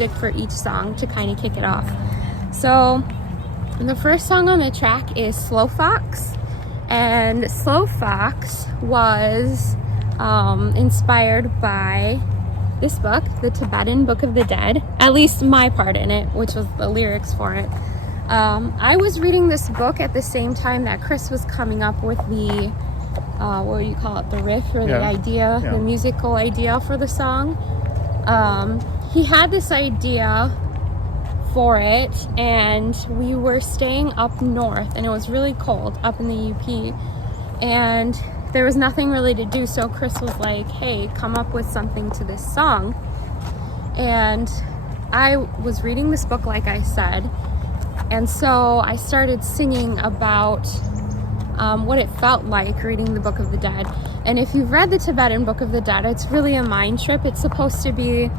subject for each song to kind of kick it off. So the first song on the track is Slow Fox, and Slow Fox was inspired by this book, the Tibetan Book of the Dead, at least my part in it, which was the lyrics for it. I was reading this book at the same time that Chris was coming up with the, what do you call it, the riff or the idea, the musical idea for the song. He had this idea for it, and we were staying up north, and it was really cold up in the UP, and there was nothing really to do, so Chris was like, hey, come up with something to this song. And I was reading this book, like I said, and so I started singing about what it felt like reading the Book of the Dead. And if you've read the Tibetan Book of the Dead, it's really a mind trip. It's supposed to be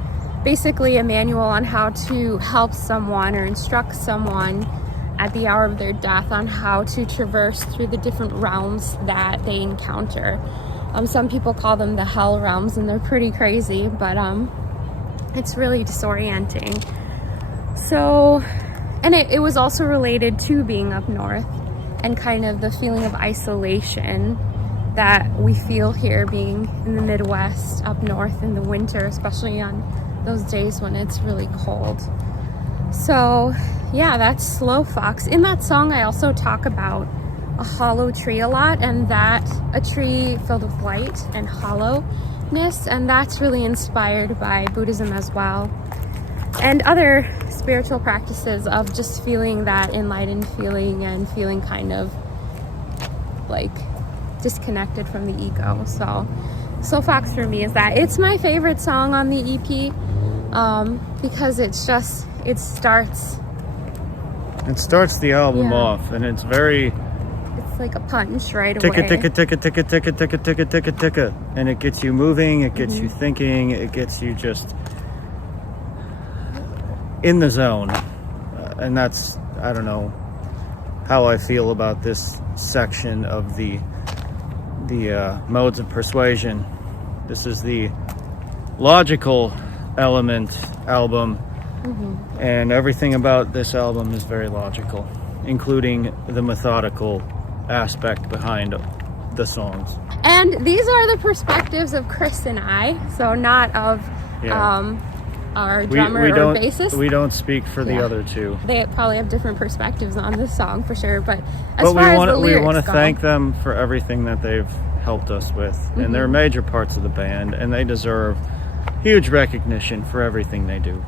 basically a manual on how to help someone or instruct someone at the hour of their death on how to traverse through the different realms that they encounter. Some people call them the hell realms, and they're pretty crazy, but it's really disorienting. So, and it was also related to being up north and kind of the feeling of isolation that we feel here being in the Midwest up north in the winter, especially on those days when it's really cold. So yeah, that's Slow Fox. In that song, I also talk about a hollow tree a lot, and that a tree filled with light and hollowness, and that's really inspired by Buddhism as well, and other spiritual practices of just feeling that enlightened feeling and feeling kind of like disconnected from the ego. So Slow Fox for me is that. It's my favorite song on the EP because it's just, it starts the album off, and it's like a punch right away. Ticka, ticka, ticka, ticka, ticka, ticka, ticka, ticka, ticka. And it gets you moving, it gets you thinking, it gets you just in the zone. And that's, I don't know how I feel about this section of the modes of persuasion. This is the logical element album, and everything about this album is very logical, including the methodical aspect behind the songs. And these are the perspectives of Chris and I, so not of our drummer or bassist. We don't speak for the other two. They probably have different perspectives on this song for sure, but as far as the lyrics we want to go, thank them for everything that they've helped us with, and they're major parts of the band, and they deserve huge recognition for everything they do.